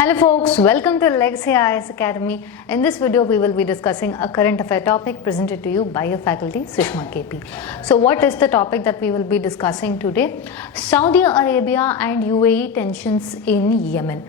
Hello folks, welcome to Legacy IAS Academy. In this video we will be discussing a current affair topic presented to you by your faculty Sushma KP. So what is the topic that we will be discussing today? Saudi Arabia and UAE tensions in Yemen.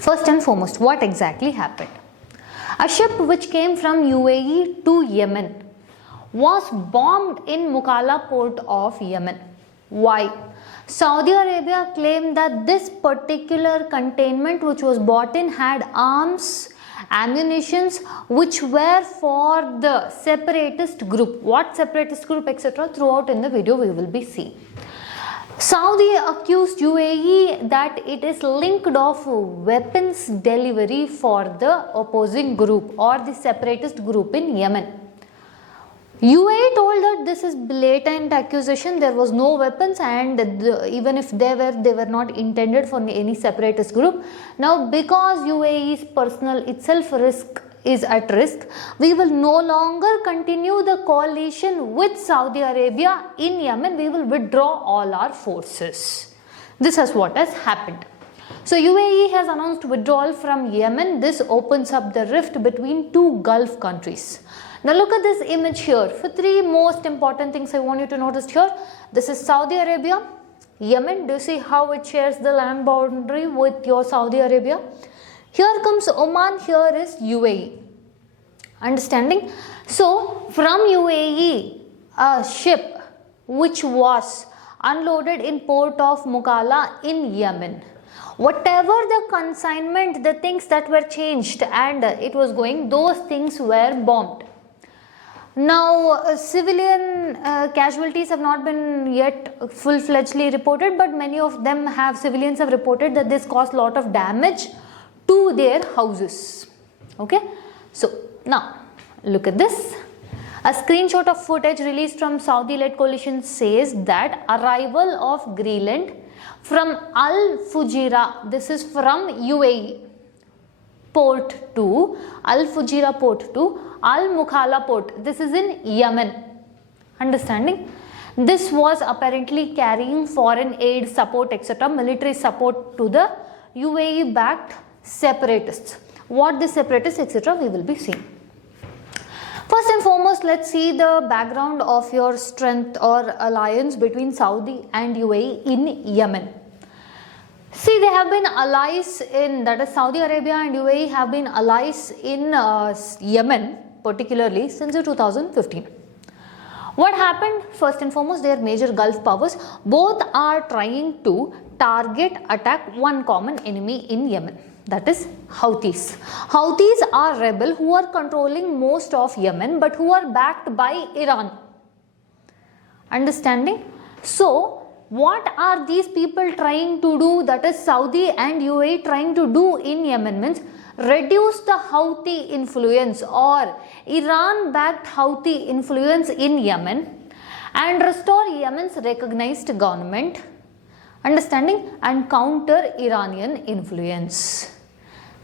First and foremost, what exactly happened? A ship which came from UAE to Yemen was bombed in Mukalla port of Yemen. Why? Saudi Arabia claimed that this particular containment which was bought in had arms, ammunitions which were for the separatist group. What separatist group, etc. Throughout in the video we will be seeing. Saudi accused UAE that it is linked of weapons delivery for the opposing group or the separatist group in Yemen. UAE told that this is blatant accusation, there was no weapons, and even if they were not intended for any separatist group. Now because UAE's personal itself is at risk, we will no longer continue the coalition with Saudi Arabia in Yemen. We will withdraw all our forces. This is what has happened. So UAE has announced withdrawal from Yemen. This opens up the rift between two Gulf countries. Now look at this image here. For three most important things I want you to notice here. This is Saudi Arabia, Yemen. Do you see how it shares the land boundary with your Saudi Arabia? Here comes Oman, here is UAE. Understanding? So from UAE, a ship which was unloaded in port of Mukalla in Yemen. Whatever the consignment, the things that were changed and it was going, those things were bombed. Now civilian casualties have not been yet full-fledgedly reported, but many of them civilians have reported that this caused a lot of damage to their houses. Okay, so now look at this. A screenshot of footage released from Saudi-led coalition says that arrival of Greenland from Al Fujairah, this is from UAE port to Al Fujairah port to Al Mukalla port, this is in Yemen. Understanding? This was apparently carrying foreign aid, support, etc., military support to the UAE-backed separatists. What the separatists, etc., we will be seeing. First and foremost, let's see the background of your strength or alliance between Saudi and UAE in Yemen. See, they have been allies in, that is Saudi Arabia and UAE have been allies in Yemen particularly since 2015. What happened? First and foremost, they are major Gulf powers. Both are trying to attack one common enemy in Yemen, that is Houthis. Houthis are rebels who are controlling most of Yemen but who are backed by Iran. Understanding? So what are these people trying to do, that is Saudi and UAE trying to do in Yemen, means reduce the Houthi influence or Iran-backed Houthi influence in Yemen and restore Yemen's recognized government, understanding, and counter Iranian influence.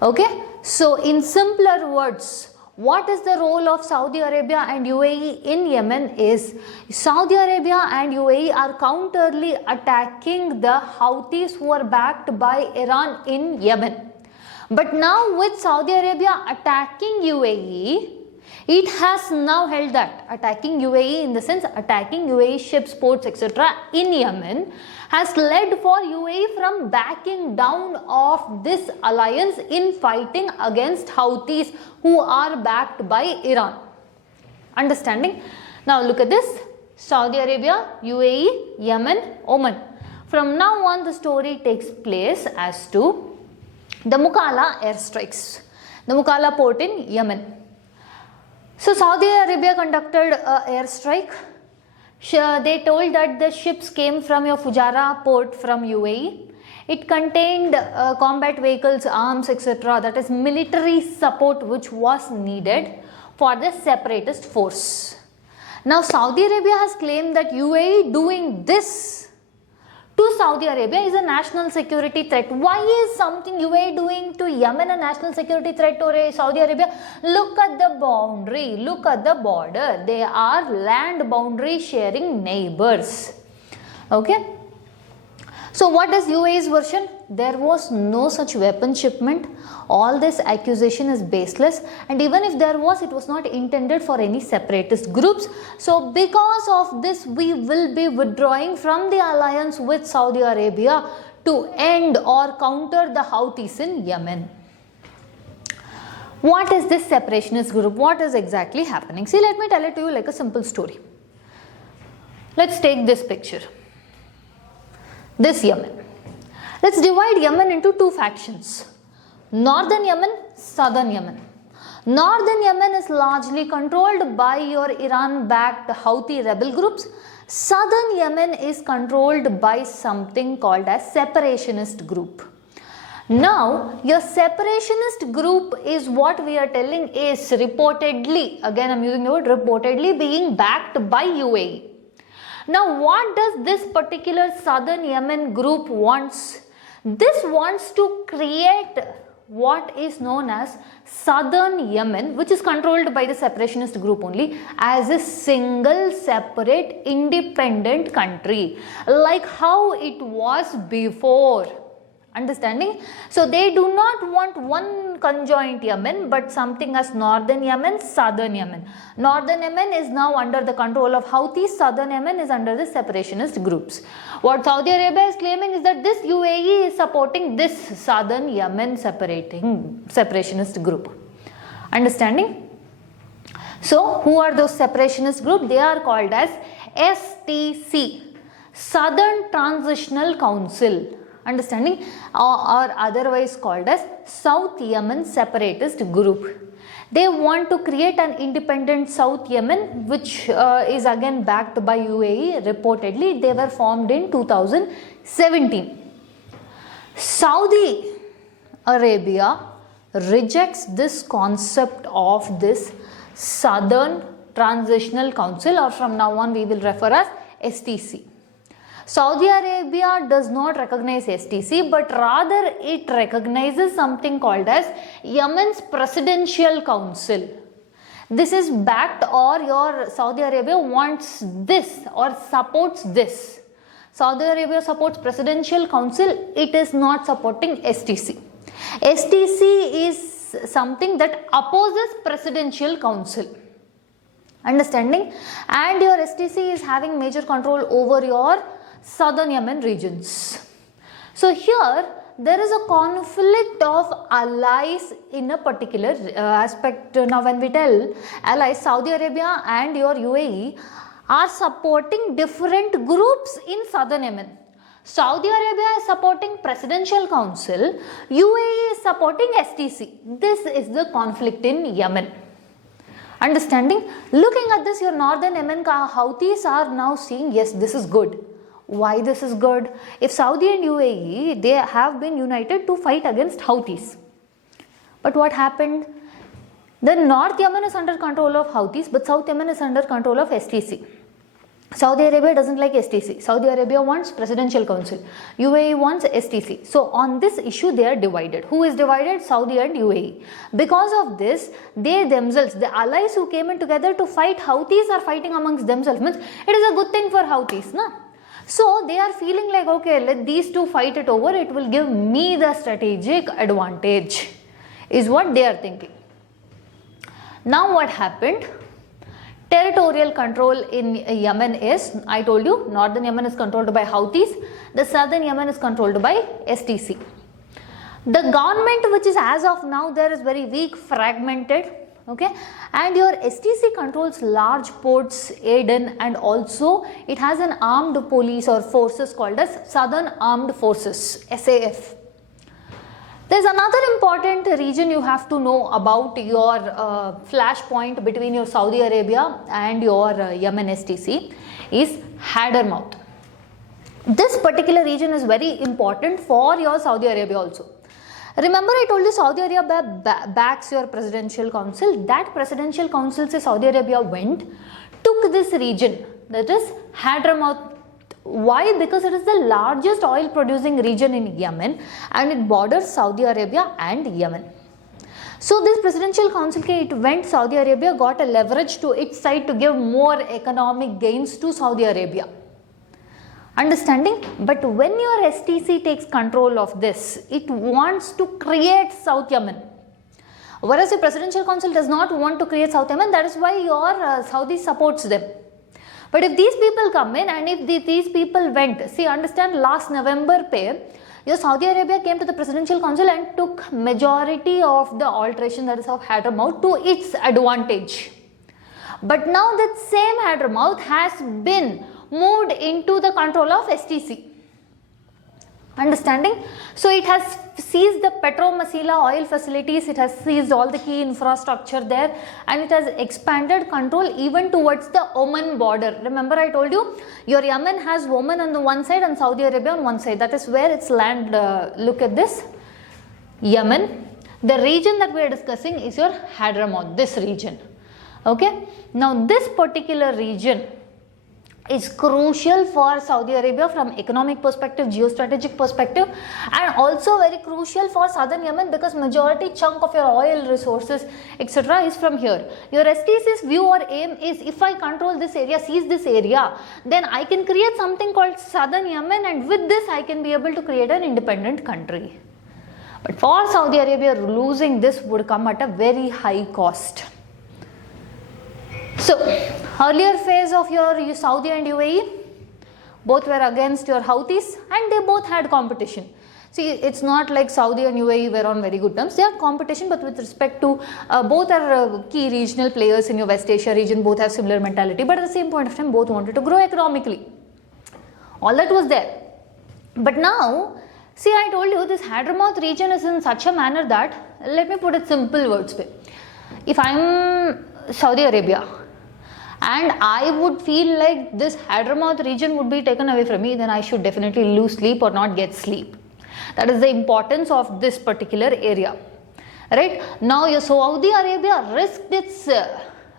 Okay, so in simpler words, what is the role of Saudi Arabia and UAE in Yemen is Saudi Arabia and UAE are counterly attacking the Houthis who are backed by Iran in Yemen. But now with Saudi Arabia attacking UAE, it has now held that attacking UAE in the sense attacking UAE ships, ports, etc. in Yemen has led for UAE from backing down of this alliance in fighting against Houthis who are backed by Iran. Understanding? Now look at this. Saudi Arabia, UAE, Yemen, Oman. From now on the story takes place as to the Mukalla airstrikes. The Mukalla port in Yemen. So Saudi Arabia conducted an airstrike. They told that the ships came from your Fujairah port from UAE. It contained combat vehicles, arms, etc. That is military support which was needed for the separatist force. Now Saudi Arabia has claimed that UAE doing this to Saudi Arabia is a national security threat. Why is something UAE doing to Yemen a national security threat or Saudi Arabia? Look at the boundary, look at the border. They are land boundary sharing neighbors. Okay. So what is UAE's version? There was no such weapon shipment. All this accusation is baseless, and even if there was, it was not intended for any separatist groups. So because of this, we will be withdrawing from the alliance with Saudi Arabia to end or counter the Houthis in Yemen. What is this separationist group? What is exactly happening? See, let me tell it to you like a simple story. Let's take this picture. This Yemen. Let's divide Yemen into two factions. Northern Yemen, Southern Yemen. Northern Yemen is largely controlled by your Iran-backed Houthi rebel groups. Southern Yemen is controlled by something called as separationist group. Now, your separationist group is what we are telling is reportedly, again I am using the word reportedly, being backed by UAE. Now, what does this particular Southern Yemen group wants? This wants to create what is known as Southern Yemen, which is controlled by the separationist group only, as a single separate independent country, like how it was before. Understanding? So they do not want one conjoint Yemen, but something as Northern Yemen, Southern Yemen. Northern Yemen is now under the control of Houthis, Southern Yemen is under the separationist groups. What Saudi Arabia is claiming is that this UAE is supporting this Southern Yemen separationist group. Understanding? So who are those separationist groups? They are called as STC, Southern Transitional Council. Understanding, or otherwise called as South Yemen Separatist Group. They want to create an independent South Yemen, which is again backed by UAE. Reportedly, they were formed in 2017. Saudi Arabia rejects this concept of this Southern Transitional Council, or from now on we will refer as STC. Saudi Arabia does not recognize STC, but rather it recognizes something called as Yemen's Presidential Council. This is backed, or your Saudi Arabia wants this or supports this. Saudi Arabia supports Presidential Council, it is not supporting STC. STC is something that opposes Presidential Council. Understanding? And your STC is having major control over your Southern Yemen regions. So here there is a conflict of allies in a particular aspect. Now when we tell allies, Saudi Arabia and your UAE are supporting different groups in Southern Yemen. Saudi Arabia is supporting Presidential Council, UAE is supporting STC. This is the conflict in Yemen. Understanding? Looking at this, your Northern Yemen Houthis are now seeing, yes, this is good. Why this is good? If Saudi and UAE, they have been united to fight against Houthis. But what happened? The North Yemen is under control of Houthis, but South Yemen is under control of STC. Saudi Arabia doesn't like STC. Saudi Arabia wants Presidential Council. UAE wants STC. So on this issue, they are divided. Who is divided? Saudi and UAE. Because of this, they themselves, the allies who came in together to fight Houthis, are fighting amongst themselves. Means it is a good thing for Houthis, na? So they are feeling like, okay, let these two fight it over, it will give me the strategic advantage, is what they are thinking. Now what happened? Territorial control in Yemen is, I told you, Northern Yemen is controlled by Houthis, the Southern Yemen is controlled by STC. The government, which is as of now there, is very weak, fragmented. Okay, and your STC controls large ports, Aden, and also it has an armed police or forces called as Southern Armed Forces, SAF. There is another important region you have to know about your flashpoint between your Saudi Arabia and your Yemen STC is Hadramaut. This particular region is very important for your Saudi Arabia also. Remember I told you Saudi Arabia backs your Presidential Council. That Presidential Council से Saudi Arabia went, took this region, that is Hadramaut. Why? Because it is the largest oil producing region in Yemen and it borders Saudi Arabia and Yemen. So this Presidential Council, it went, Saudi Arabia got a leverage to its side to give more economic gains to Saudi Arabia. Understanding? But when your STC takes control of this, it wants to create South Yemen. Whereas the Presidential Council does not want to create South Yemen, that is why your Saudi supports them. But if these people come in and if these people went, see, understand, last November your Saudi Arabia came to the Presidential Council and took majority of the alteration, that is of Hadramaut, to its advantage. But now that same Hadramaut has been moved into the control of STC. Understanding? So it has seized the Petromasila oil facilities, it has seized all the key infrastructure there, and it has expanded control even towards the Oman border. Remember I told you, your Yemen has Oman on the one side and Saudi Arabia on one side. That is where its land, look at this, Yemen. The region that we are discussing is your Hadramaut, this region. Okay. Now this particular region is crucial for Saudi Arabia from economic perspective, geostrategic perspective, and also very crucial for southern Yemen because majority chunk of your oil resources etc. is from here. Your STC's view or aim is, if I control this area, seize this area, then I can create something called southern Yemen, and with this I can be able to create an independent country. But for Saudi Arabia, losing this would come at a very high cost. So, earlier phase of your Saudi and UAE, both were against your Houthis and they both had competition. See, it's not like Saudi and UAE were on very good terms. They had competition, but with respect to both are key regional players in your West Asia region, both have similar mentality, but at the same point of time, both wanted to grow economically. All that was there. But now, see, I told you this Hadramaut region is in such a manner that, let me put it simple words. If I am Saudi Arabia, and I would feel like this Hadramaut region would be taken away from me, then I should definitely lose sleep or not get sleep. That is the importance of this particular area. Right? Now your Saudi Arabia risked its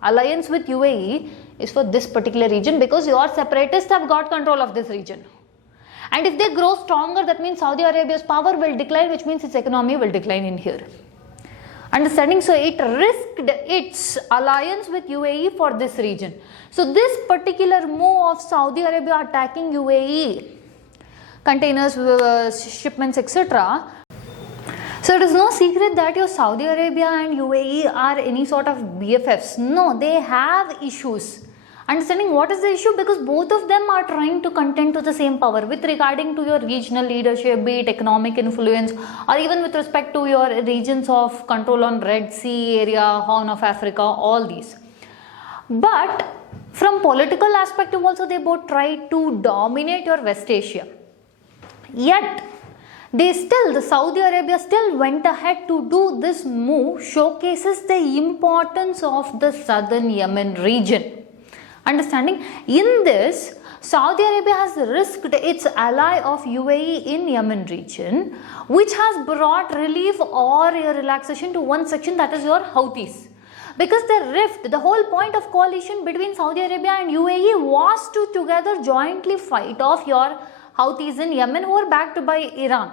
alliance with UAE is for this particular region because your separatists have got control of this region. And if they grow stronger, that means Saudi Arabia's power will decline, which means its economy will decline in here. Understanding? So it risked its alliance with UAE for this region. So this particular move of Saudi Arabia attacking UAE, containers, shipments, etc. So it is no secret that your Saudi Arabia and UAE are any sort of BFFs. No, they have issues. Understanding what is the issue? Because both of them are trying to contend to the same power with regarding to your regional leadership, be it economic influence, or even with respect to your regions of control on Red Sea area, Horn of Africa, all these. But from political aspect also, they both try to dominate your West Asia. Yet, the Saudi Arabia still went ahead to do this move, showcases the importance of the southern Yemen region. Understanding? In this, Saudi Arabia has risked its ally of UAE in Yemen region, which has brought relief or relaxation to one section, that is your Houthis. Because the rift, the whole point of coalition between Saudi Arabia and UAE was to together jointly fight off your Houthis in Yemen who are backed by Iran.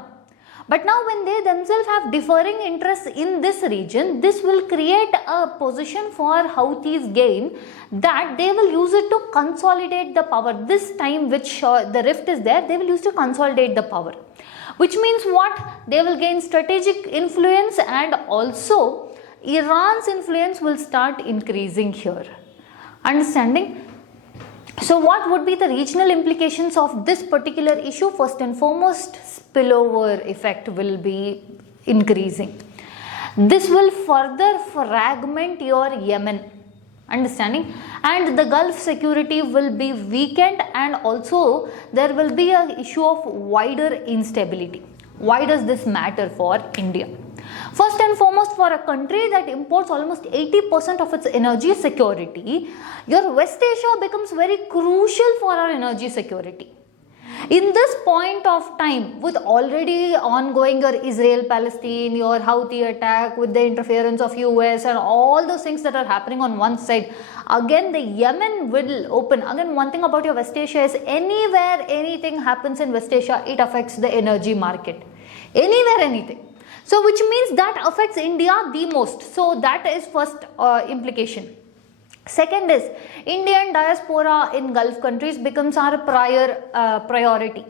But now when they themselves have differing interests in this region, this will create a position for Houthis gain that they will use it to consolidate the power. This time which the rift is there, they will use to consolidate the power. Which means what? They will gain strategic influence and also Iran's influence will start increasing here. Understanding? So what would be the regional implications of this particular issue? First and foremost, spillover effect will be increasing. This will further fragment your Yemen. Understanding? And the Gulf security will be weakened and also there will be an issue of wider instability. Why does this matter for India? First and foremost, for a country that imports almost 80% of its energy security, your West Asia becomes very crucial for our energy security. In this point of time, with already ongoing your Israel-Palestine, your Houthi attack, with the interference of US and all those things that are happening on one side, again the Yemen will open. Again, one thing about your West Asia is anywhere anything happens in West Asia, it affects the energy market. Anywhere anything. So which means that affects India the most. So that is first implication. Second is Indian diaspora in Gulf countries becomes our priority.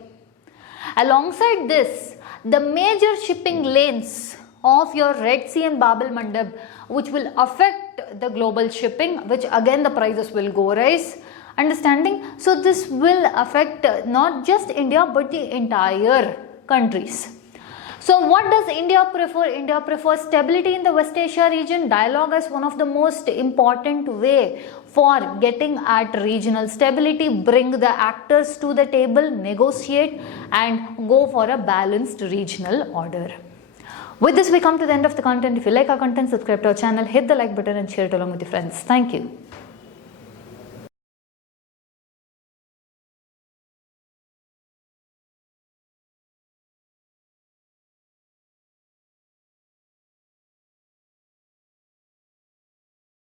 Alongside this, the major shipping lanes of your Red Sea and Bab el-Mandeb, which will affect the global shipping, which again the prices will go rise. Understanding? So this will affect not just India but the entire countries. So what does India prefer? India prefers stability in the West Asia region. Dialogue as one of the most important way for getting at regional stability. Bring the actors to the table, negotiate and go for a balanced regional order. With this we come to the end of the content. If you like our content, subscribe to our channel, hit the like button and share it along with your friends. Thank you.